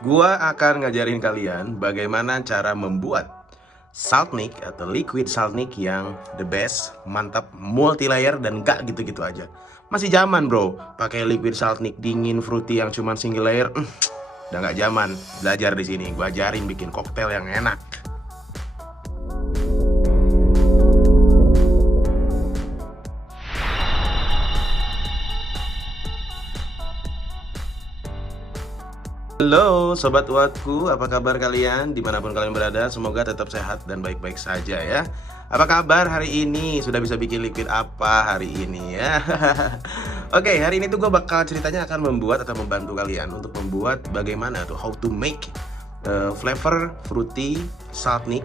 Gua akan ngajarin kalian bagaimana cara membuat saltnik atau liquid saltnik yang the best, mantap, multi layer dan gak gitu-gitu aja. Masih zaman bro, pakai liquid saltnik dingin fruity yang cuman single layer, udah nggak zaman. Belajar di sini, gua ajarin bikin koktail yang enak. Halo Sobat Uatku, apa kabar kalian? Dimanapun kalian berada, semoga tetap sehat dan baik-baik saja ya. Apa kabar hari ini? Sudah bisa bikin liquid apa hari ini ya? Oke, hari ini tuh gue bakal ceritanya akan membuat atau membantu kalian untuk membuat bagaimana tuh how to make flavor fruity saltnik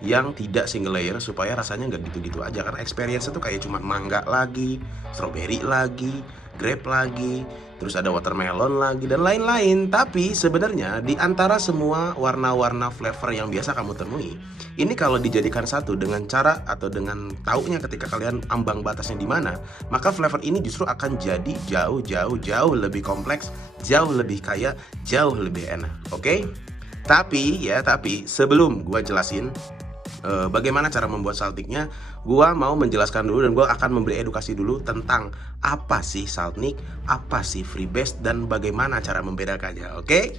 yang tidak single layer supaya rasanya nggak gitu-gitu aja, karena experience itu kayak cuma mangga lagi, strawberry lagi, grape lagi, terus ada watermelon lagi dan lain-lain. Tapi sebenarnya di antara semua warna-warna flavor yang biasa kamu temui, ini kalau dijadikan satu dengan cara atau dengan taunya ketika kalian ambang batasnya di mana, maka flavor ini justru akan jadi jauh lebih kompleks, jauh lebih kaya, jauh lebih enak. Oke? Tapi sebelum gua jelasin bagaimana cara membuat saltniknya, gua mau menjelaskan dulu dan gua akan memberi edukasi dulu tentang apa sih saltnik, apa sih freebase, dan bagaimana cara membedakannya. Oke?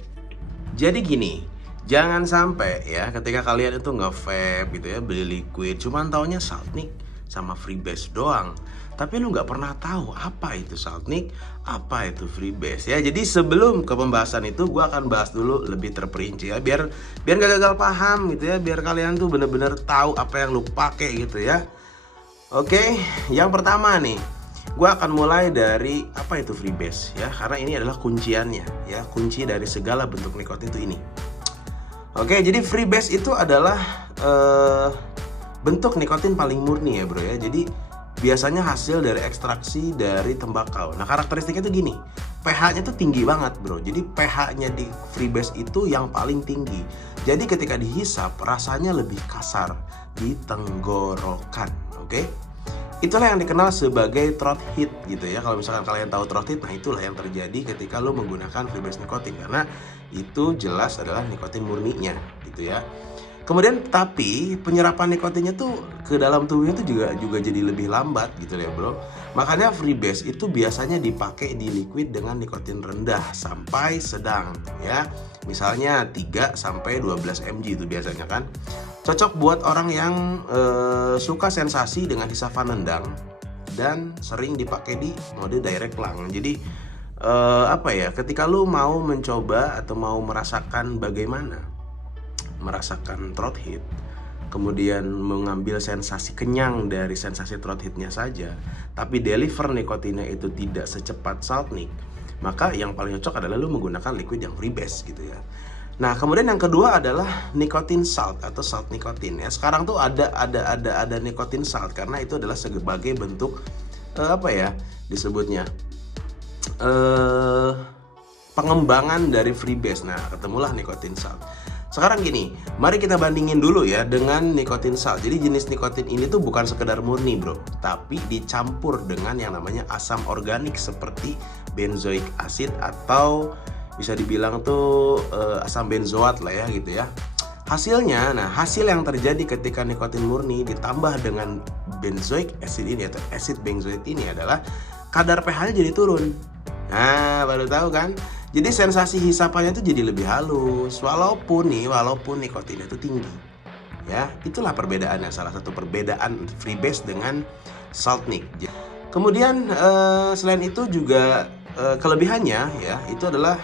Jadi gini, jangan sampai ya ketika kalian itu nge-vape gitu ya, beli liquid cuman taunya saltnik sama freebase doang, tapi lu nggak pernah tahu apa itu saltnik, apa itu freebase ya. Jadi sebelum ke pembahasan itu, gue akan bahas dulu lebih terperinci ya, biar nggak gagal paham gitu ya, biar kalian tuh bener-bener tahu apa yang lu pakai gitu ya. Oke, yang pertama nih, gue akan mulai dari apa itu freebase ya, karena ini adalah kunciannya ya, kunci dari segala bentuk nikotin itu ini. Oke, jadi freebase itu adalah bentuk nikotin paling murni ya bro ya. Jadi biasanya hasil dari ekstraksi dari tembakau. Nah, karakteristiknya tuh gini, pH-nya tuh tinggi banget bro. Jadi pH-nya di freebase itu yang paling tinggi. Jadi ketika dihisap rasanya lebih kasar di tenggorokan. Oke, itulah yang dikenal sebagai throat hit gitu ya. Kalau misalkan kalian tahu throat hit, nah itulah yang terjadi ketika lo menggunakan freebase nikotin, karena itu jelas adalah nikotin murninya gitu ya. Kemudian tapi penyerapan nikotinnya tuh ke dalam tubuhnya tuh juga jadi lebih lambat gitu ya bro. Makanya freebase itu biasanya dipakai di liquid dengan nikotin rendah sampai sedang ya. Misalnya 3 sampai 12 mg itu biasanya kan. Cocok buat orang yang suka sensasi dengan hisapan nendang dan sering dipakai di mode direct lung. Jadi apa ya, ketika lu mau mencoba atau mau merasakan bagaimana merasakan throat hit, kemudian mengambil sensasi kenyang dari sensasi throat hitnya saja, tapi deliver nikotinnya itu tidak secepat saltnik, maka yang paling cocok adalah lu menggunakan liquid yang freebase gitu ya. Nah, kemudian yang kedua adalah nikotin salt atau salt nikotin ya. Sekarang tuh ada nikotin salt karena itu adalah sebagai bentuk apa ya disebutnya, pengembangan dari freebase. Nah, ketemulah nikotin salt. Sekarang gini, mari kita bandingin dulu ya dengan nikotin salt. Jadi jenis nikotin ini tuh bukan sekedar murni bro, tapi dicampur dengan yang namanya asam organik seperti benzoic acid atau bisa dibilang tuh asam benzoat lah ya gitu ya. Hasilnya, nah hasil yang terjadi ketika nikotin murni ditambah dengan benzoic acid ini atau acid benzoate ini adalah kadar pH-nya jadi turun. Nah, baru tahu kan? Jadi sensasi hisapannya itu jadi lebih halus walaupun nikotinnya itu tinggi. Ya, itulah perbedaannya, salah satu perbedaan freebase dengan saltnik. Kemudian selain itu juga kelebihannya ya, itu adalah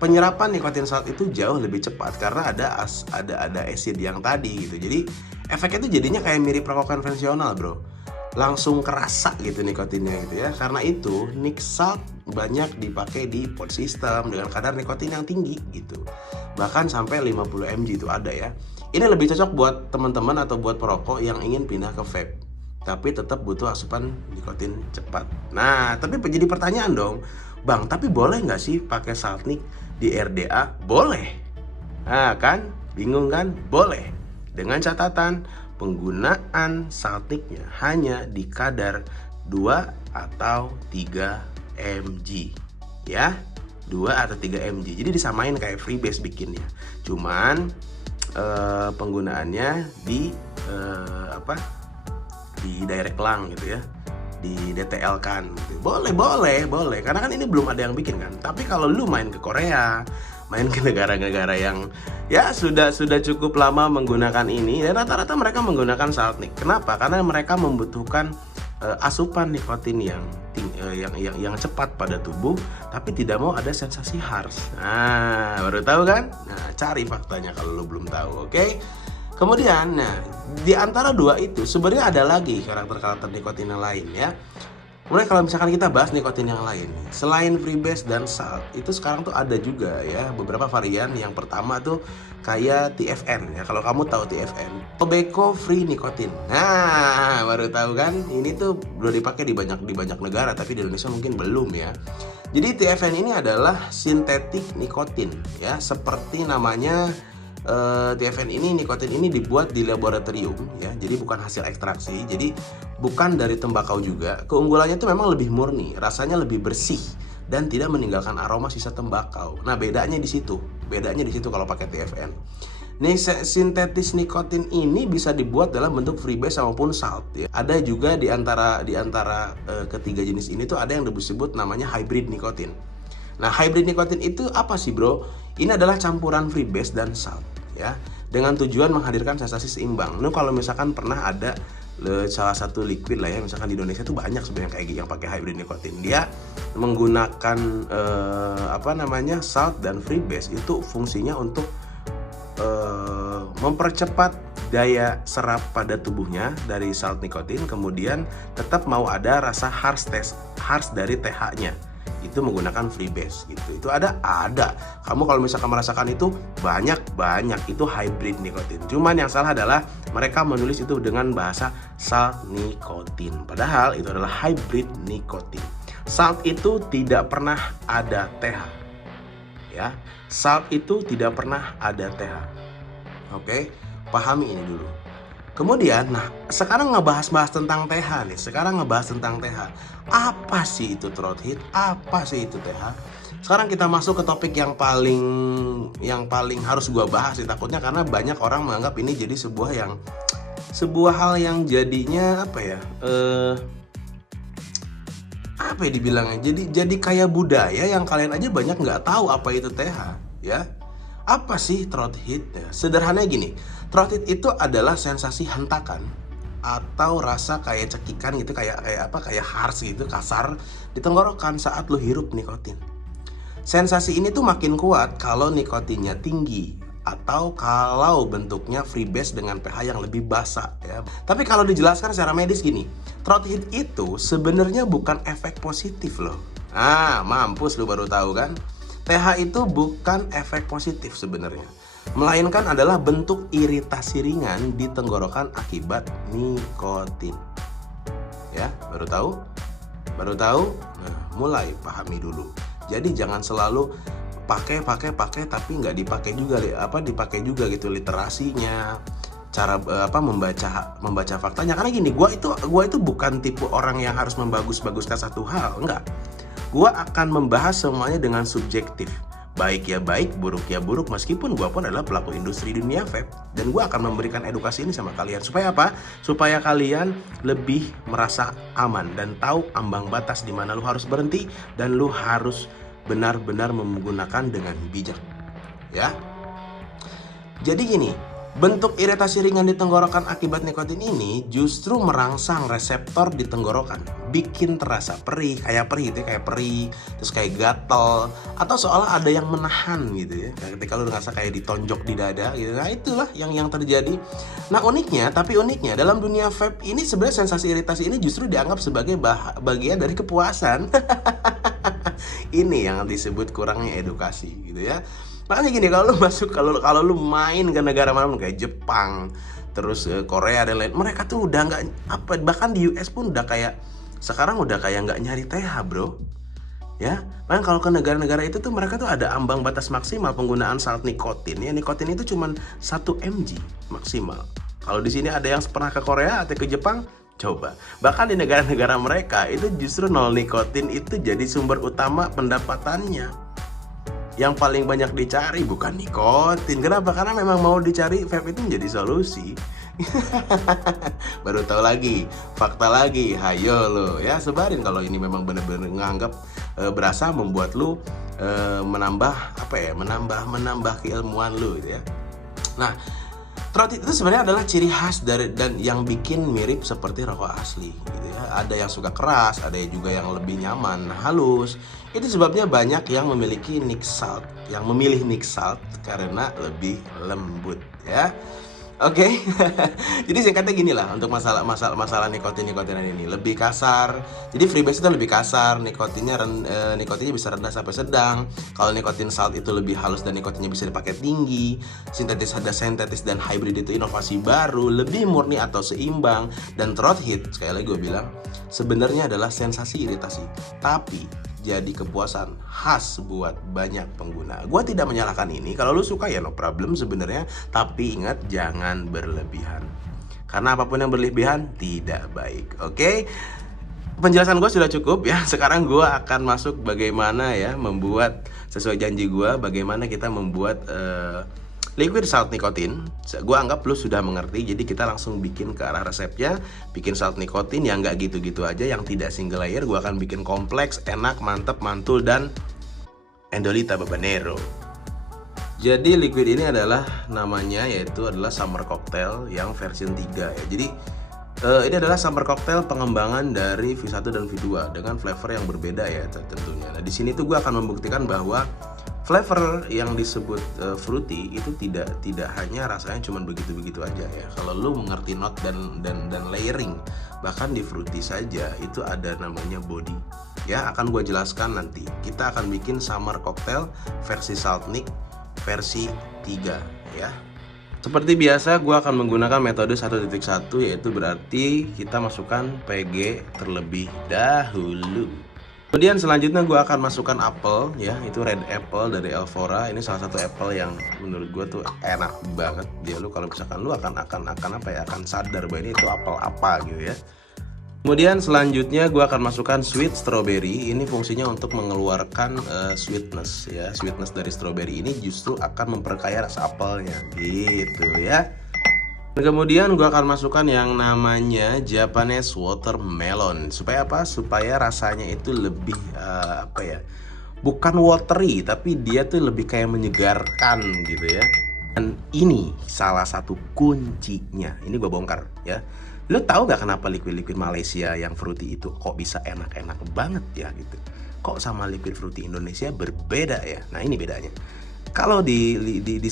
penyerapan nikotin salt itu jauh lebih cepat karena ada acid yang tadi gitu. Jadi efeknya itu jadinya kayak mirip rokok konvensional, bro. Langsung kerasa gitu nikotinnya gitu ya. Karena itu nic salt banyak dipakai di pod system dengan kadar nikotin yang tinggi gitu. Bahkan sampai 50 mg itu ada ya. Ini lebih cocok buat teman-teman atau buat perokok yang ingin pindah ke vape, tapi tetap butuh asupan nikotin cepat. Nah, tapi jadi pertanyaan dong, Bang, tapi boleh nggak sih pakai saltnik di RDA? Boleh. Nah kan, bingung kan? Boleh. Dengan catatan penggunaan saltniknya hanya di kadar 2 atau 3 mg ya. 2 atau 3 mg. Jadi disamain kayak Freebase bikinnya. Cuman penggunaannya di di direct lang gitu ya, di DTL kan gitu. Boleh karena kan ini belum ada yang bikin kan. Tapi kalau lu main ke Korea, main ke negara-negara yang ya sudah cukup lama menggunakan ini, dan rata-rata mereka menggunakan salt nik. Kenapa? Karena mereka membutuhkan asupan nikotin yang cepat pada tubuh, tapi tidak mau ada sensasi harsh. Nah, baru tahu kan? Nah, cari faktanya kalau lo belum tahu, oke? Kemudian, nah, di antara dua itu sebenarnya ada lagi karakter-karakter nikotin yang lain ya. Mulai kalau misalkan kita bahas nikotin yang lain, selain Freebase dan salt, itu sekarang tuh ada juga ya beberapa varian. Yang pertama tuh kayak TFN ya. Kalau kamu tahu TFN, tobacco free nikotin. Nah, baru tahu kan? Ini tuh udah dipakai di banyak negara, tapi di Indonesia mungkin belum ya. Jadi TFN ini adalah sintetik nikotin ya, seperti namanya. TFN ini, nikotin ini dibuat di laboratorium ya, jadi bukan hasil ekstraksi, jadi bukan dari tembakau juga. Keunggulannya itu memang lebih murni, rasanya lebih bersih dan tidak meninggalkan aroma sisa tembakau. Nah, bedanya di situ kalau pakai TFN. Nih, sintetis nikotin ini bisa dibuat dalam bentuk freebase maupun salt ya. Ada juga di antara ketiga jenis ini tuh ada yang disebut namanya hybrid nikotin. Nah, hybrid nikotin itu apa sih, bro? Ini adalah campuran freebase dan salt ya, dengan tujuan menghadirkan sensasi seimbang. Nah, kalau misalkan pernah ada salah satu liquid lah ya, misalkan di Indonesia tuh banyak sebenarnya kayak yang pakai hybrid nikotin. Dia menggunakan salt dan freebase, itu fungsinya untuk mempercepat daya serap pada tubuhnya dari salt nikotin, kemudian tetap mau ada rasa harsh dari TH-nya. Itu menggunakan freebase gitu. Itu ada. Kamu kalau misalkan merasakan itu banyak itu hybrid nikotin. Cuman yang salah adalah mereka menulis itu dengan bahasa salt nikotin. Padahal itu adalah hybrid nikotin. Salt itu tidak pernah ada TH. Ya. Salt itu tidak pernah ada TH. Oke? Pahami ini dulu. Kemudian, nah, sekarang ngebahas tentang TH nih. Apa sih itu throat heat? Apa sih itu TH? Sekarang kita masuk ke topik yang paling harus gua bahas sih, takutnya karena banyak orang menganggap ini jadi sebuah hal yang jadinya dibilangnya jadi kayak budaya yang kalian aja banyak nggak tahu apa itu TH ya. Apa sih throat heat? Ya, sederhananya gini, throat heat itu adalah sensasi hentakan atau rasa kayak cekikan gitu, kayak harsh gitu, kasar di tenggorokan saat lu hirup nikotin. Sensasi ini tuh makin kuat kalau nikotinnya tinggi atau kalau bentuknya freebase dengan pH yang lebih basa ya. Tapi kalau dijelaskan secara medis gini, throat heat itu sebenarnya bukan efek positif loh. Mampus lu baru tahu kan? TH itu bukan efek positif sebenarnya, melainkan adalah bentuk iritasi ringan di tenggorokan akibat nikotin. Ya, baru tahu? Nah, mulai pahami dulu. Jadi jangan selalu pakai tapi nggak dipakai juga gitu literasinya, cara membaca faktanya. Karena gini, gua itu bukan tipe orang yang harus membagus-baguskan satu hal, enggak. Gua akan membahas semuanya dengan subjektif. Baik ya baik, buruk ya buruk, meskipun gua pun adalah pelaku industri dunia vape. Dan gua akan memberikan edukasi ini sama kalian. Supaya apa? Supaya kalian lebih merasa aman dan tahu ambang batas di mana lu harus berhenti dan lu harus benar-benar menggunakan dengan bijak. Ya. Jadi gini, bentuk iritasi ringan di tenggorokan akibat nikotin ini justru merangsang reseptor di tenggorokan, bikin terasa perih, kayak perih, terus kayak gatel, atau seolah ada yang menahan gitu ya. Ketika lu ngerasa kayak ditonjok di dada gitu. Nah, itulah yang terjadi. Nah, uniknya dalam dunia vape ini sebenarnya sensasi iritasi ini justru dianggap sebagai bagian dari kepuasan. Ini yang disebut kurangnya edukasi gitu ya. Makanya gini, kalau lu main ke negara mana kayak Jepang, terus Korea dan lain, mereka tuh udah nggak bahkan di US pun sekarang udah kayak nggak nyari TH, bro. Ya, bahkan kalau ke negara-negara itu tuh mereka tuh ada ambang batas maksimal penggunaan salt nikotin. Ya, nikotin itu cuma 1 mg maksimal. Kalau di sini ada yang pernah ke Korea atau ke Jepang, coba. Bahkan di negara-negara mereka itu justru 0 nikotin itu jadi sumber utama pendapatannya. yang paling banyak dicari bukan nikotin. Kenapa? Karena memang mau dicari vape itu menjadi solusi. Baru tahu lagi, fakta lagi. Hayo lo ya, sebarin kalau ini memang benar-benar nganggap berasa membuat lu menambah apa ya, menambah keilmuan lu gitu ya. Nah, throat itu sebenarnya adalah ciri khas dari dan yang bikin mirip seperti rokok asli gitu ya. Ada yang suka keras, ada juga yang lebih nyaman, halus. Itu sebabnya banyak yang memiliki nic salt, yang memilih nic salt karena lebih lembut ya. Oke. Jadi singkatnya gini lah untuk masalah nikotinan ini lebih kasar. Jadi freebase itu lebih kasar, nikotinnya bisa rendah sampai sedang. Kalau nikotin salt itu lebih halus dan nikotinnya bisa dipakai tinggi. Sintetis dan hybrid itu inovasi baru, lebih murni atau seimbang. Dan throat hit, sekali lagi gue bilang, sebenarnya adalah sensasi iritasi, tapi jadi kepuasan khas buat banyak pengguna. Gua tidak menyalahkan ini. Kalau lu suka ya no problem sebenarnya, tapi ingat jangan berlebihan. Karena apapun yang berlebihan tidak baik. Oke? Penjelasan gue sudah cukup ya. Sekarang gue akan masuk bagaimana ya membuat sesuai janji gue, bagaimana kita membuat liquid salt nikotin. Gue anggap lu sudah mengerti, jadi kita langsung bikin ke arah resepnya. Bikin salt nikotin yang nggak gitu-gitu aja, yang tidak single layer. Gue akan bikin kompleks, enak, mantep, mantul, dan endolita babanero. Jadi liquid ini adalah namanya yaitu adalah summer cocktail yang version 3 ya. Jadi ini adalah summer cocktail pengembangan dari V1 dan V2 dengan flavor yang berbeda ya tentunya. Nah di sini tuh gue akan membuktikan bahwa flavor yang disebut fruity itu tidak hanya rasanya cuma begitu-begitu aja ya. Kalau lu mengerti note dan layering, bahkan di fruity saja itu ada namanya body. Ya, akan gue jelaskan nanti. Kita akan bikin summer cocktail versi Saltnik versi 3 ya. Seperti biasa gue akan menggunakan metode 1.1, yaitu berarti kita masukkan PG terlebih dahulu. Kemudian selanjutnya gue akan masukkan apel ya, itu red apple dari Elvora. Ini salah satu apple yang menurut gue tuh enak banget. Dia lu kalau misalkan lu akan apa ya, akan sadar bahwa ini itu apel apa gitu ya. Kemudian selanjutnya gue akan masukkan sweet strawberry. Ini fungsinya untuk mengeluarkan sweetness ya. Sweetness dari strawberry ini justru akan memperkaya rasa apelnya gitu ya. Dan kemudian gue akan masukkan yang namanya Japanese watermelon. Supaya apa? Supaya rasanya itu lebih apa ya, bukan watery, tapi dia tuh lebih kayak menyegarkan gitu ya. Dan ini salah satu kuncinya. Ini gue bongkar ya. Lo tahu gak kenapa liquid Malaysia yang fruity itu kok bisa enak-enak banget ya gitu? Kok sama liquid fruity Indonesia berbeda ya? Nah ini bedanya. Kalau di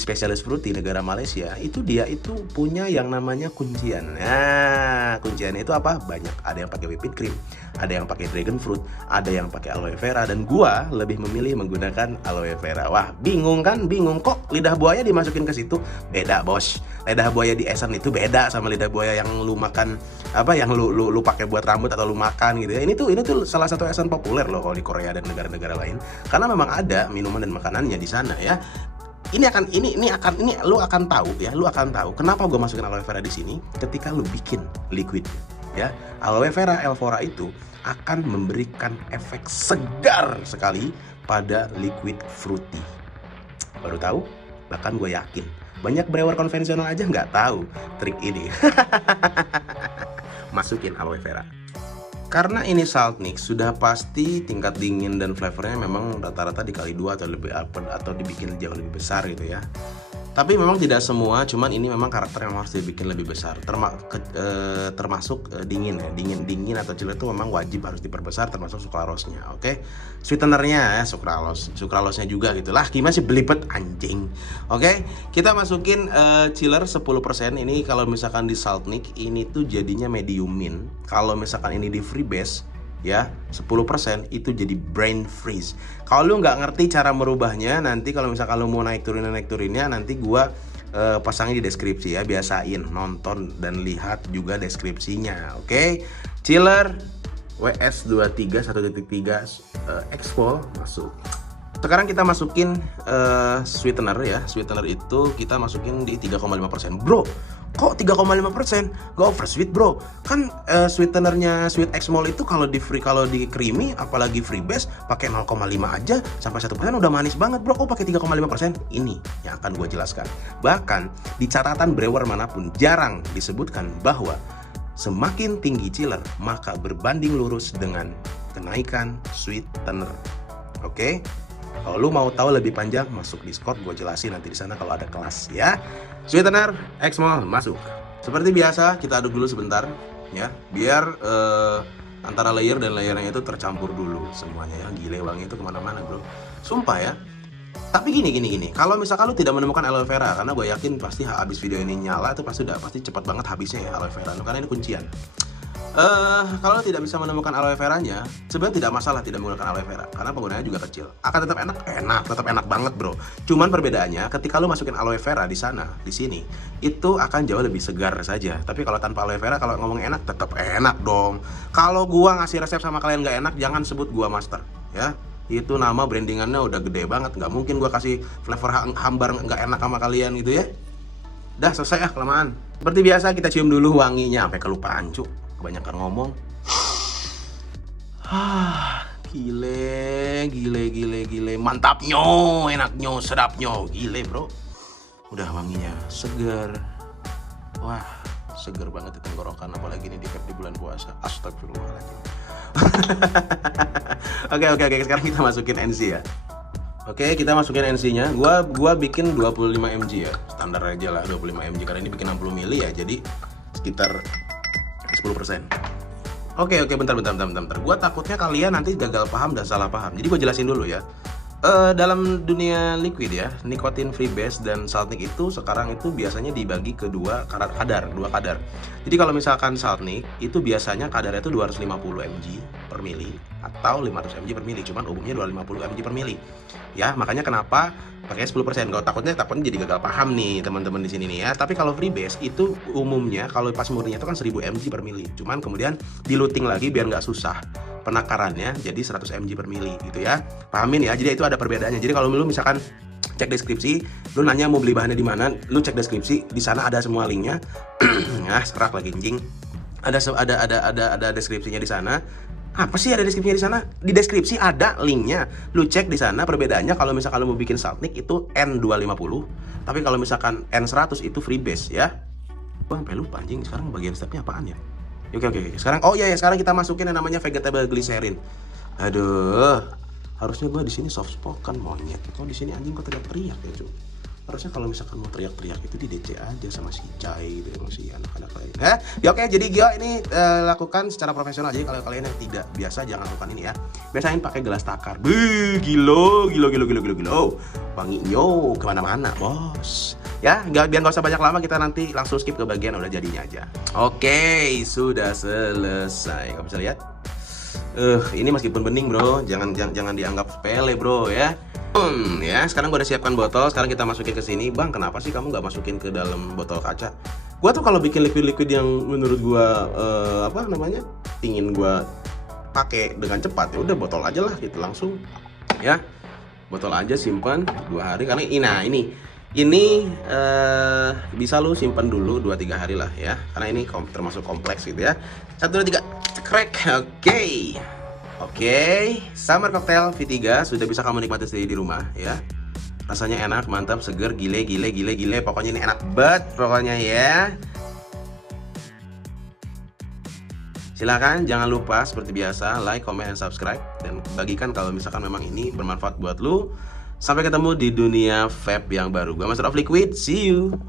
spesialis fruity negara Malaysia itu dia itu punya yang namanya kuncian. Nah, kunciannya itu apa? Banyak. Ada yang pakai whipped cream, ada yang pakai dragon fruit, ada yang pakai aloe vera, dan gua lebih memilih menggunakan aloe vera. Wah, bingung kan? Bingung kok lidah buaya dimasukin ke situ? Beda, Bos. Lidah buaya di esen itu beda sama lidah buaya yang lu makan apa yang lu pakai buat rambut atau lu makan gitu ya. Ini tuh salah satu esen populer loh kalau di Korea dan negara-negara lain. Karena memang ada minuman dan makanannya di sana ya. Ini lu akan tahu ya, lu akan tahu kenapa gue masukin aloe vera di sini ketika lu bikin liquid ya. Aloe vera Elvora itu akan memberikan efek segar sekali pada liquid fruity. Baru tahu? Bahkan gue yakin banyak brewer konvensional aja nggak tahu trik ini. Masukin aloe vera. Karena ini Saltnik, sudah pasti tingkat dingin dan flavornya memang rata-rata dikali 2 atau lebih atau dibikin jauh lebih besar gitu ya. Tapi memang tidak semua, cuman ini memang karakter yang harus dibikin lebih besar. Termasuk dingin ya, dingin atau chiller itu memang wajib harus diperbesar, termasuk sukralosnya. Oke, sweetenernya ya sukralosnya juga gitulah. Gimana sih belibet anjing. Oke, kita masukin chiller 10%. Ini kalau misalkan di Saltnik ini tuh jadinya medium mint. Kalau misalkan ini di Freebase ya 10% itu jadi brain freeze. Kalau lu nggak ngerti cara merubahnya, nanti kalau misalkan lu mau naik turinnya nanti gua pasangin di deskripsi ya. Biasain nonton dan lihat juga deskripsinya. Oke, chiller WS23 1.3 Expo masuk. Sekarang kita masukin sweetener ya. Sweetener itu kita masukin di 3,5%. Bro, kok 3,5%? Gak over sweet bro. Kan sweetenernya Sweet X Mall itu kalau di creamy, apalagi freebase, pakai 0,5 aja sampai 1% udah manis banget bro. Kok pakai 3,5%? Ini yang akan gue jelaskan. Bahkan di catatan brewer manapun jarang disebutkan bahwa semakin tinggi chiller maka berbanding lurus dengan kenaikan sweetener. Oke? Kalau lu mau tahu lebih panjang, masuk Discord, gue jelasin nanti di sana kalau ada kelas ya. Sweetener X Mall masuk. Seperti biasa, kita aduk dulu sebentar ya, biar antara layer dan layernya itu tercampur dulu semuanya ya. Gile, wangi itu kemana-mana bro. Sumpah ya. Tapi gini. Kalau misalkan lu tidak menemukan aloe vera, karena gue yakin pasti habis video ini nyala itu pasti cepat banget habisnya ya aloe vera, karena ini kuncian. Kalau tidak bisa menemukan aloe veranya, sebenarnya tidak masalah tidak menggunakan aloe vera karena penggunaannya juga kecil. Akan tetap enak banget bro. Cuman perbedaannya ketika lu masukin aloe vera di sana, di sini, itu akan jauh lebih segar saja. Tapi kalau tanpa aloe vera, kalau ngomong enak, tetap enak dong. Kalau gua ngasih resep sama kalian nggak enak, jangan sebut gua master, ya. Itu nama brandingannya udah gede banget, nggak mungkin gua kasih flavor hambar nggak enak sama kalian gitu ya. Dah selesai ya kelamaan. Seperti biasa kita cium dulu wanginya sampai kelupaan cu. Kebanyakan ngomong. Gile. Mantapnya, enaknya, sedapnya. Gile bro. Udah wanginya seger. Wah, seger banget di tenggorokan, apalagi ini di bulan puasa. Astagfirullahaladzim. Oke, sekarang kita masukin NC ya. Oke, kita masukin NC-nya. Gua bikin 25 mg ya. Standar aja lah 25 mg karena ini bikin 60 ml ya. Jadi sekitar 10%. Oke, bentar. Gua takutnya kalian nanti gagal paham dan salah paham. Jadi gua jelasin dulu ya. Dalam dunia liquid ya, nikotin freebase dan saltnik itu sekarang itu biasanya dibagi ke dua kadar. Jadi kalau misalkan saltnik itu biasanya kadarnya itu 250 mg per mili atau 500 mg per mili, cuman umumnya 250 mg per mili. Ya, makanya kenapa pakai 10%. Kalau takutnya jadi gagal paham nih teman-teman di sini nih ya. Tapi kalau freebase itu umumnya kalau pas murninya itu kan 1000 mg per mili. Cuman kemudian diluting lagi biar nggak susah penakarannya jadi 100 mg per mili gitu ya. Pahamin ya. Jadi itu ada perbedaannya. Jadi kalau lu misalkan cek deskripsi, lu nanya mau beli bahannya di mana, lu cek deskripsi, di sana ada semua linknya. Nah, serak lagi anjing. Ada deskripsinya di sana. Apa sih ada deskripsinya di sana? Di deskripsi ada linknya. Lu cek di sana perbedaannya. Kalau misalkan lu mau bikin saltnik itu N250, tapi kalau misalkan N100 itu freebase ya. Gua sampai lupa anjing sekarang bagian stepnya apaan ya. Oke. Sekarang sekarang kita masukin yang namanya vegetable glycerin. Aduh, harusnya gue di sini soft spoken monyet. Kok di sini anjing kok teriak-teriak ya cuy. Harusnya kalau misalkan mau teriak-teriak itu di DC aja sama si Cai gitu, sama si anak-anak lain. Ya oke, jadi Gio ini lakukan secara profesional. Jadi kalau kalian yang tidak biasa jangan lakukan ini ya. Biasain pakai gelas takar. Gilo. Wanginya kemana-mana bos. Ya, biar nggak usah banyak lama, kita nanti langsung skip ke bagian udah jadinya aja. Oke, sudah selesai. Kamu bisa lihat? Ini meskipun bening bro, jangan dianggap sepele bro ya. Ya, sekarang gue udah siapkan botol. Sekarang kita masukin ke sini. Bang, kenapa sih kamu nggak masukin ke dalam botol kaca? Gua tuh kalau bikin liquid yang menurut gua ingin gua pakai dengan cepat, ya udah botol aja lah gitu langsung. Ya, botol aja simpan 2 hari karena ini bisa lu simpan dulu 2-3 hari lah ya, karena ini termasuk kompleks gitu ya. 1, 2, 3 cekrek. Oke, Summer Cocktail V3 sudah bisa kamu nikmati sendiri di rumah ya. Rasanya enak, mantap, seger, gile. Pokoknya ini enak banget pokoknya ya. Silahkan jangan lupa seperti biasa like, comment, dan subscribe, dan bagikan kalau misalkan memang ini bermanfaat buat lu. Sampai ketemu di dunia vape yang baru. Gua Master of Liquid, see you.